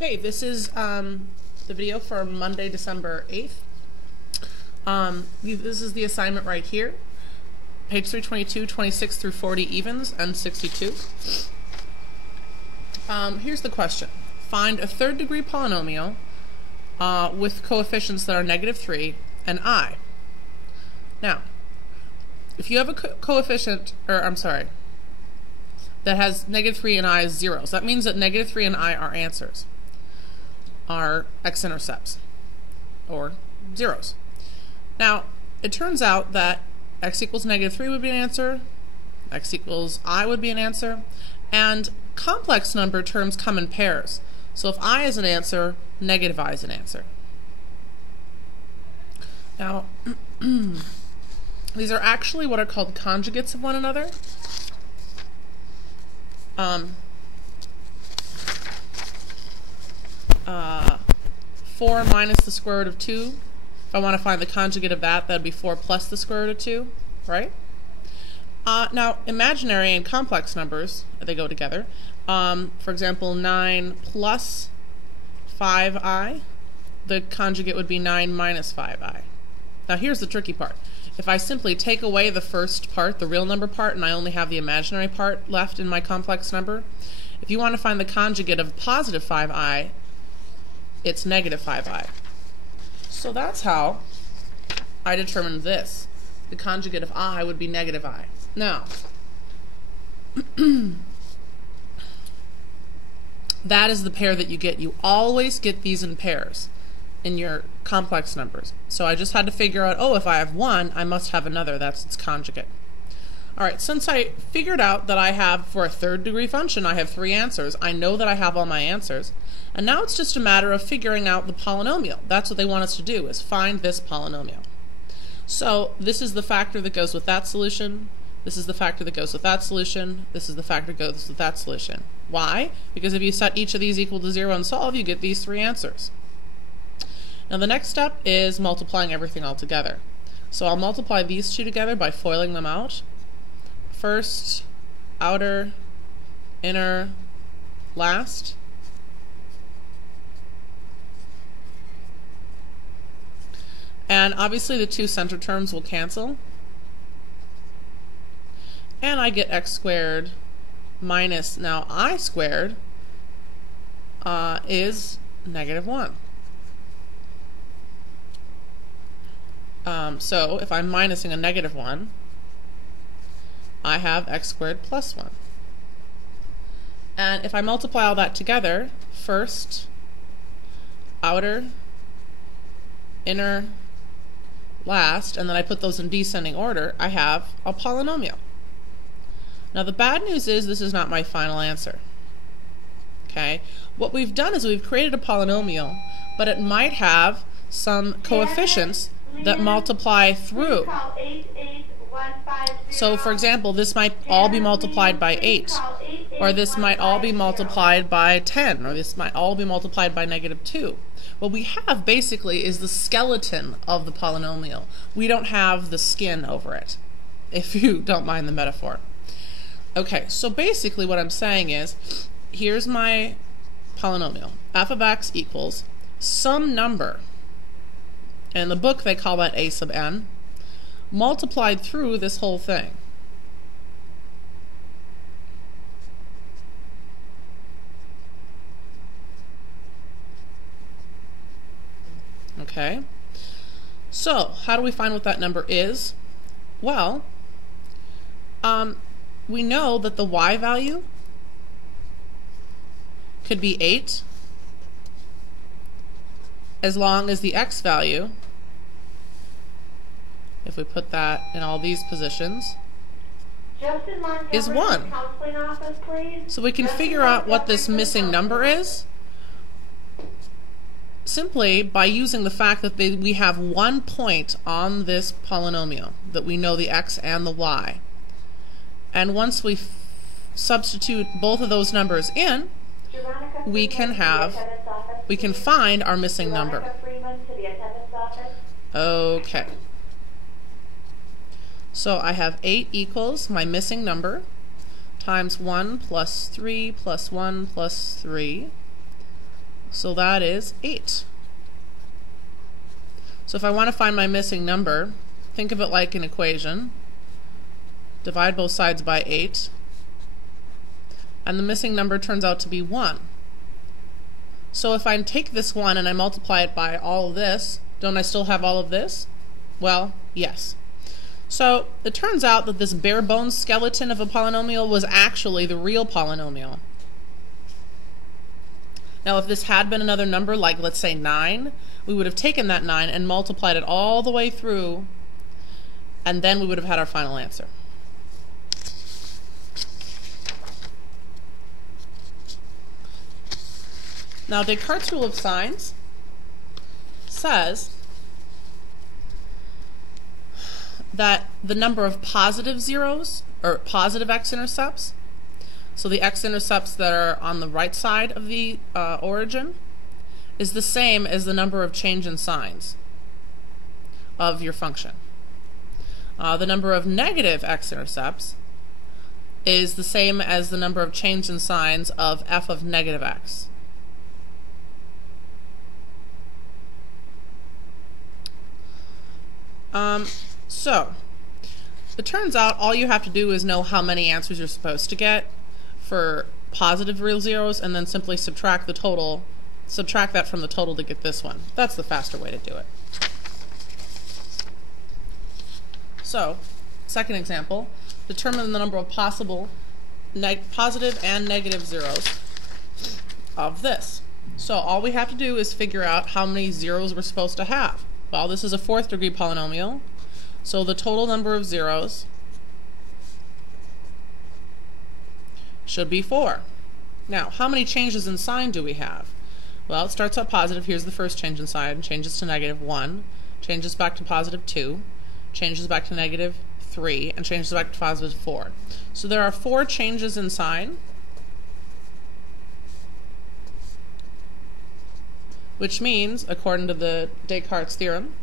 Okay, this is the video for Monday, December 8th. This is the assignment right here. Page 322, 26 through 40 evens, and 62. Here's the question. Find a third degree polynomial with coefficients that are -3 and I. Now, if you have a coefficient, that has -3 and I is 0, so that means that -3 and I are answers, are x-intercepts, or zeros. Now, it turns out that x equals -3 would be an answer, x equals I would be an answer, and complex number terms come in pairs. So if I is an answer, -I is an answer. Now, these are actually what are called conjugates of one another. 4 minus the square root of 2. If I want to find the conjugate of that, that'd be 4 plus the square root of 2, right? Now, imaginary and complex numbers, they go together. For example, 9 plus 5i, the conjugate would be 9 minus 5i. Now, here's the tricky part. If I simply take away the first part, the real number part, and I only have the imaginary part left in my complex number, if you want to find the conjugate of positive 5i, it's -5i. So that's how I determined this. The conjugate of I would be -I. Now, that is the pair that you get. You always get these in pairs in your complex numbers. So I just had to figure out, oh, if I have one, I must have another. That's its conjugate. All right, since I figured out that I have, for a third degree function, I have 3 answers, I know that I have all my answers, and now it's just a matter of figuring out the polynomial. That's what they want us to do, is find this polynomial. So this is the factor that goes with that solution, this is the factor that goes with that solution, this is the factor that goes with that solution. Why? Because if you set each of these equal to 0 and solve, you get these 3 answers. Now the next step is multiplying everything all together. So I'll multiply these two together by foiling them out. First, outer, inner, last. And obviously the two center terms will cancel. And I get x squared minus, now I squared is -1. So if I'm minusing a -1, I have x squared plus 1. And if I multiply all that together, first, outer, inner, last, and then I put those in descending order, I have a polynomial. Now the bad news is this is not my final answer. Okay? What we've done is we've created a polynomial, but it might have some coefficients that multiply through. So for example, this might all be multiplied by 8, or this might all be multiplied by 10, or this might all be multiplied by -2. What we have basically is the skeleton of the polynomial. We don't have the skin over it, if you don't mind the metaphor. Okay, so basically what I'm saying is, here's my polynomial. F of x equals some number, and in the book they call that a sub n, multiplied through this whole thing. Okay, so how do we find what that number is? Well, we know that the y value could be 8 as long as the x value, if we put that in all these positions, is 1. So we can figure out what this missing number is simply by using the fact that we have 1 point on this polynomial, that we know the x and the y. And once we substitute both of those numbers in, we can find our missing number. Okay. So I have 8 equals my missing number times 1 plus 3 plus 1 plus 3 So that is 8. So if I want to find my missing number, think of it like an equation. Divide both sides by 8. And the missing number turns out to be 1. So if I take this 1 and I multiply it by all of this, don't I still have all of this? Well, yes. So it turns out that this bare bones skeleton of a polynomial was actually the real polynomial. Now if this had been another number, like let's say 9, we would have taken that 9 and multiplied it all the way through, and then we would have had our final answer. Now Descartes' rule of signs says that the number of positive zeros, or positive x-intercepts, so the x-intercepts that are on the right side of the origin, is the same as the number of change in signs of your function. The number of negative x-intercepts is the same as the number of change in signs of f of negative x. So it turns out all you have to do is know how many answers you're supposed to get for positive real zeros, and then simply subtract the total, subtract that from the total to get this one. That's the faster way to do it. So, second example, determine the number of possible positive and negative zeros of this. So all we have to do is figure out how many zeros we're supposed to have. Well, this is a 4th degree polynomial, so the total number of zeros should be 4. Now, how many changes in sign do we have? Well, it starts out positive. Here's the first change in sign. Changes to negative 1, changes back to positive 2, changes back to negative 3, and changes back to positive 4. So there are 4 changes in sign, which means, according to the Descartes theorem,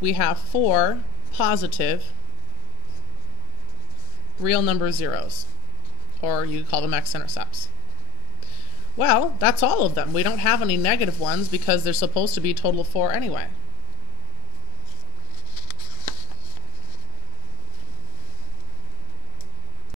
we have 4 positive real number zeros, or you call them x-intercepts. Well, that's all of them. We don't have any negative ones because they're supposed to be a total of 4 anyway.